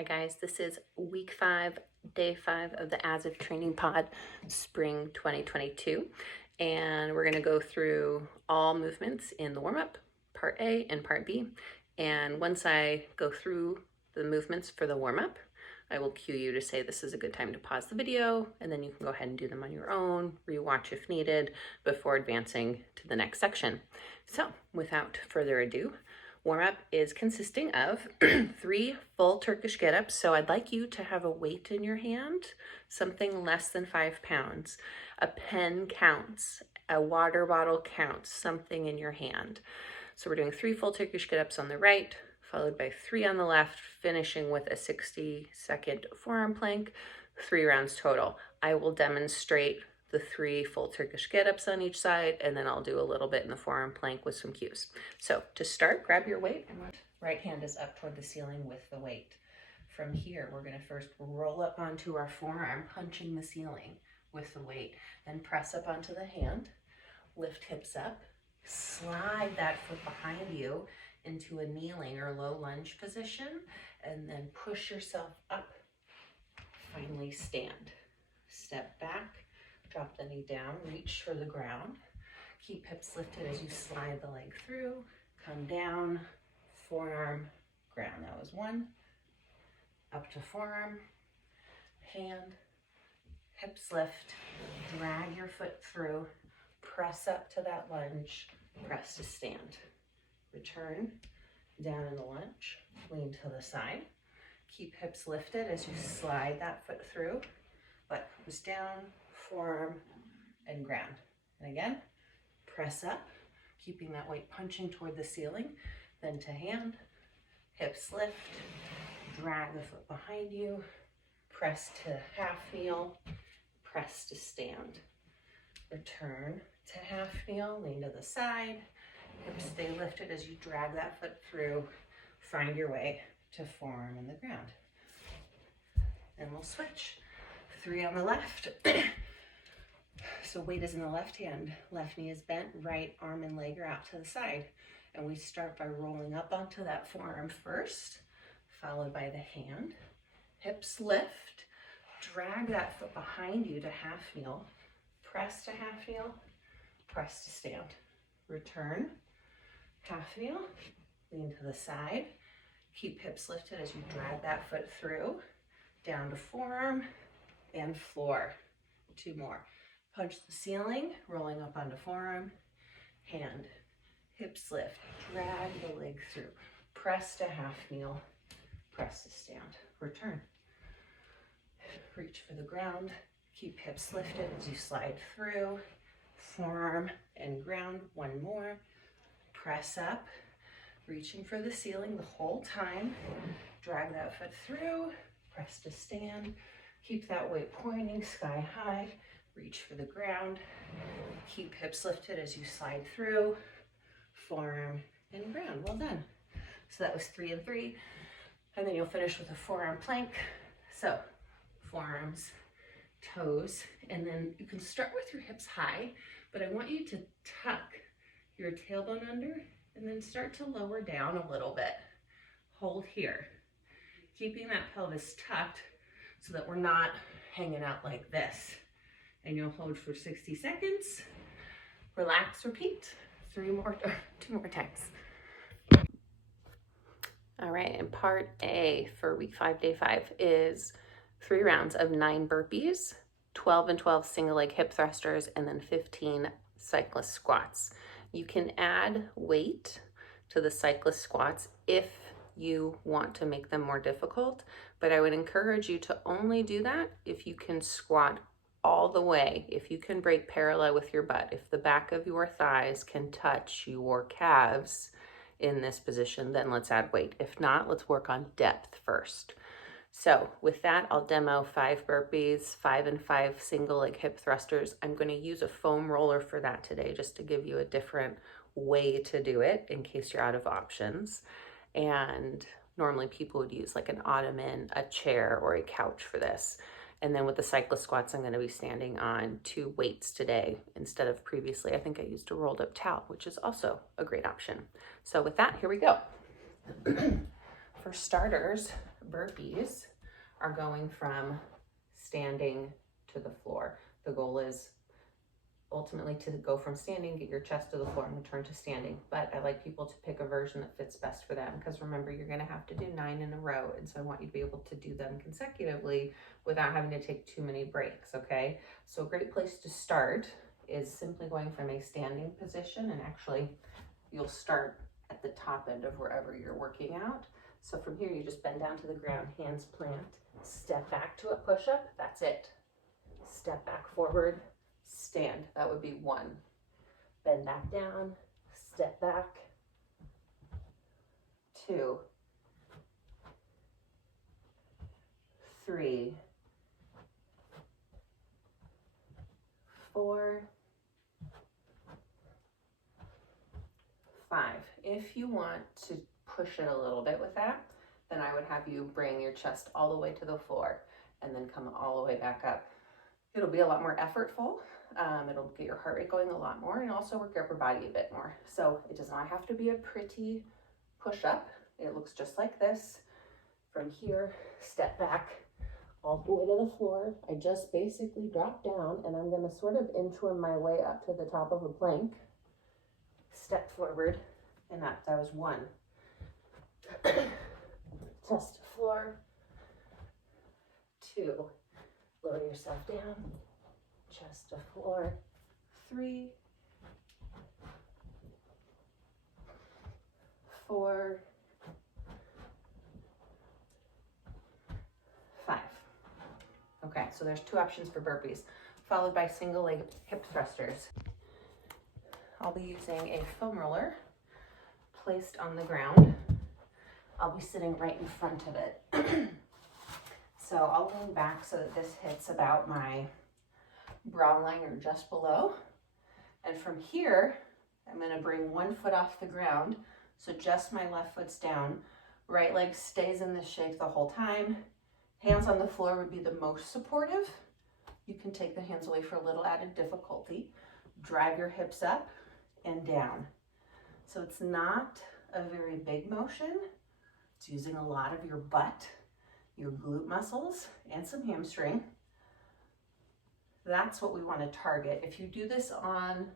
Hi guys, this is week 5, day 5 of the As If Training Pod, spring 2022. And we're gonna go through all movements in the warm-up, part A and part B. And once I go through the movements for the warm-up, I will cue you to say this is a good time to pause the video, and then you can go ahead and do them on your own, rewatch if needed, before advancing to the next section. So without further ado, warm-up is consisting of 3 full Turkish get-ups. So I'd like you to have a weight in your hand, something less than 5 pounds. A pen counts, a water bottle counts, something in your hand. So we're doing 3 full Turkish get-ups on the right, followed by 3 on the left, finishing with a 60-second forearm plank, 3 rounds total. I will demonstrate the 3 full Turkish get-ups on each side, and then I'll do a little bit in the forearm plank with some cues. So to start, grab your weight, and right hand is up toward the ceiling with the weight. From here, we're gonna first roll up onto our forearm, punching the ceiling with the weight, then press up onto the hand, lift hips up, slide that foot behind you into a kneeling or low lunge position, and then push yourself up, finally stand. Step back, drop the knee down, reach for the ground. Keep hips lifted as you slide the leg through. Come down, forearm, ground. That was 1. Up to forearm, hand, hips lift, drag your foot through, press up to that lunge, press to stand. Return, down in the lunge, lean to the side. Keep hips lifted as you slide that foot through. Butt comes down, forearm, and ground. And again, press up, keeping that weight punching toward the ceiling, then to hand, hips lift, drag the foot behind you, press to half kneel, press to stand. Return to half kneel, lean to the side, hips stay lifted as you drag that foot through, find your way to forearm and the ground. Then we'll switch. 3 on the left. So weight is in the left hand, left knee is bent, right arm and leg are out to the side. And we start by rolling up onto that forearm first, followed by the hand. Hips lift, drag that foot behind you to half kneel, press to half kneel, press to stand. Return, half kneel, lean to the side. Keep hips lifted as you drag that foot through, down to forearm and floor. 2 more. Punch the ceiling, rolling up onto forearm, hand, hips lift, drag the leg through, press to half kneel, press to stand. Return. Reach for the ground, keep hips lifted as you slide through, forearm and ground. 1 more. Press up, reaching for the ceiling the whole time, drag that foot through, press to stand. Keep that weight pointing sky high, reach for the ground, keep hips lifted as you slide through, forearm and ground. Well done. So that was 3 and 3, and then you'll finish with a forearm plank. So forearms, toes, and then you can start with your hips high, but I want you to tuck your tailbone under and then start to lower down a little bit. Hold here, keeping that pelvis tucked so that we're not hanging out like this. And you'll hold for 60 seconds. Relax, repeat. 2 more times. All right, and part A for week 5, day 5 is 3 rounds of 9 burpees, 12 and 12 single leg hip thrusters, and then 15 cyclist squats. You can add weight to the cyclist squats if you want to make them more difficult, but I would encourage you to only do that if you can squat all the way, if you can break parallel with your butt, if the back of your thighs can touch your calves in this position, then let's add weight. If not, let's work on depth first. So with that, I'll demo 5 burpees, 5 and 5 single leg hip thrusters. I'm going to use a foam roller for that today, just to give you a different way to do it in case you're out of options. And normally people would use like an ottoman, a chair, or a couch for this. And then with the cyclist squats, I'm going to be standing on 2 weights today instead of previously. I think I used a rolled up towel, which is also a great option. So with that, here we go. For starters, burpees are going from standing to the floor. The goal is ultimately to go from standing, get your chest to the floor, and return to standing. But I like people to pick a version that fits best for them, because remember, you're going to have to do 9 in a row, and so I want you to be able to do them consecutively without having to take too many breaks, okay? So a great place to start is simply going from a standing position, and actually you'll start at the top end of wherever you're working out. So from here, you just bend down to the ground, hands plant, step back to a push-up, that's it. Step back forward, stand, that would be 1. Bend back down, step back, 2, 3, 4, 5. If you want to push it a little bit with that, then I would have you bring your chest all the way to the floor and then come all the way back up. It'll be a lot more effortful. It'll get your heart rate going a lot more and also work your upper body a bit more. So it does not have to be a pretty push-up. It looks just like this. From here, step back all the way to the floor. I just basically drop down and I'm gonna sort of inchworm my way up to the top of a plank. Step forward, and that was 1. Chest to floor, 2. Lower yourself down, chest to floor, 3, 4, 5. Okay, so there's 2 options for burpees, followed by single leg hip thrusters. I'll be using a foam roller placed on the ground. I'll be sitting right in front of it. So I'll lean back so that this hits about my brow line or just below. And from here, I'm gonna bring 1 foot off the ground. So just my left foot's down. Right leg stays in this shape the whole time. Hands on the floor would be the most supportive. You can take the hands away for a little added difficulty. Drive your hips up and down. So it's not a very big motion. It's using a lot of your butt, your glute muscles, and some hamstring. That's what we want to target. If you do this on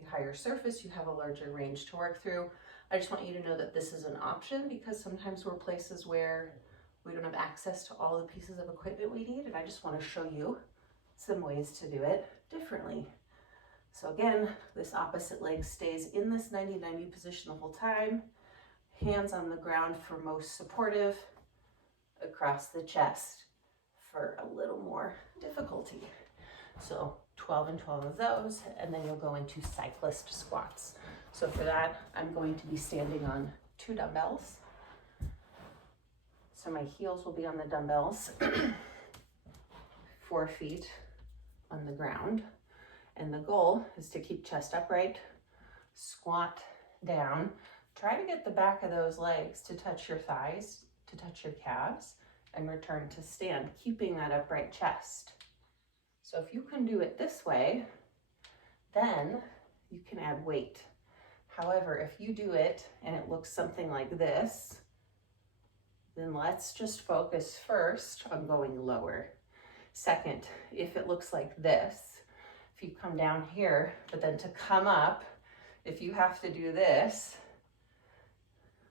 a higher surface, you have a larger range to work through. I just want you to know that this is an option, because sometimes we're places where we don't have access to all the pieces of equipment we need, and I just want to show you some ways to do it differently. So again, this opposite leg stays in this 90-90 position the whole time. Hands on the ground for most supportive, across the chest for a little more difficulty. So 12 and 12 of those, and then you'll go into cyclist squats. So for that, I'm going to be standing on 2 dumbbells. So my heels will be on the dumbbells, 4 feet on the ground. And the goal is to keep chest upright, squat down. Try to get the back of those legs to touch your thighs, to touch your calves, and return to stand, keeping that upright chest. So if you can do it this way, then you can add weight. However, if you do it and it looks something like this, then let's just focus first on going lower. Second, if it looks like this, if you come down here, but then to come up, if you have to do this,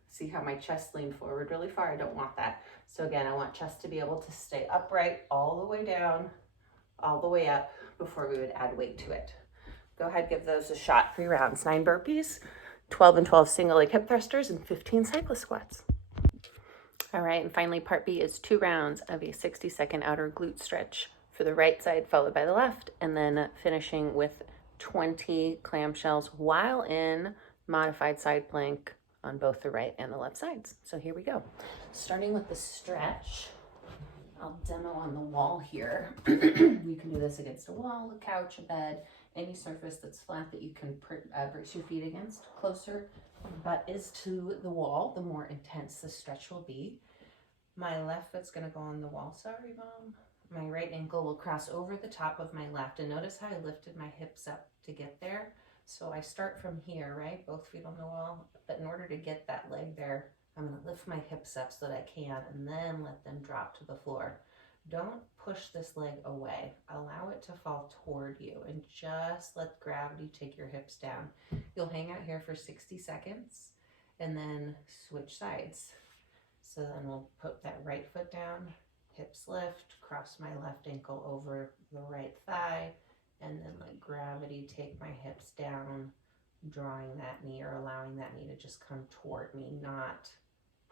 see how my chest leaned forward really far? I don't want that. So again, I want chest to be able to stay upright all the way down, all the way up before we would add weight to it. Go ahead, give those a shot. 3 rounds, 9 burpees, 12 and 12 single leg hip thrusters, and 15 cyclist squats. All right, and finally part B is 2 rounds of a 60-second outer glute stretch for the right side, followed by the left, and then finishing with 20 clamshells while in modified side plank on both the right and the left sides. So here we go. Starting with the stretch, I'll demo on the wall here. You can do this against a wall, a couch, a bed, any surface that's flat that you can brace your feet against. Closer your butt is to the wall, the more intense the stretch will be. My left foot's gonna go on the wall, sorry mom. My right ankle will cross over the top of my left, and notice how I lifted my hips up to get there. So I start from here, right? Both feet on the wall, but in order to get that leg there, I'm going to lift my hips up so that I can, and then let them drop to the floor. Don't push this leg away. Allow it to fall toward you, and just let gravity take your hips down. You'll hang out here for 60 seconds and then switch sides. So then we'll put that right foot down, hips lift, cross my left ankle over the right thigh, and then let gravity take my hips down, drawing that knee or allowing that knee to just come toward me, not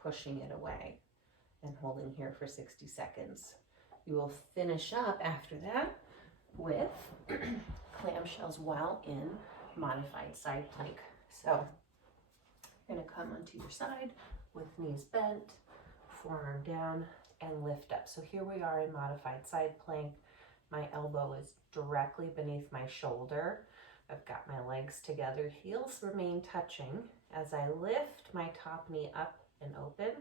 pushing it away, and holding here for 60 seconds. You will finish up after that with clamshells while in modified side plank. So you're going to come onto your side with knees bent, forearm down, and lift up. So here we are in modified side plank. My elbow is directly beneath my shoulder. I've got my legs together. Heels remain touching as I lift my top knee up and open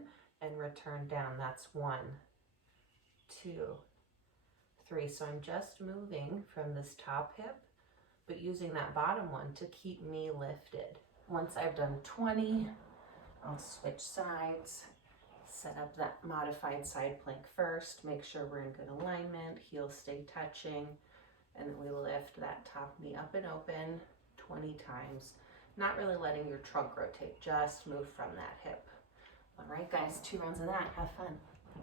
and return down. That's 1, 2, 3. So I'm just moving from this top hip, but using that bottom one to keep me lifted. Once I've done 20, I'll switch sides, set up that modified side plank first, make sure we're in good alignment, heels stay touching, and then we lift that top knee up and open 20 times. Not really letting your trunk rotate, just move from that hip. All right, guys, 2 rounds of that. Have fun.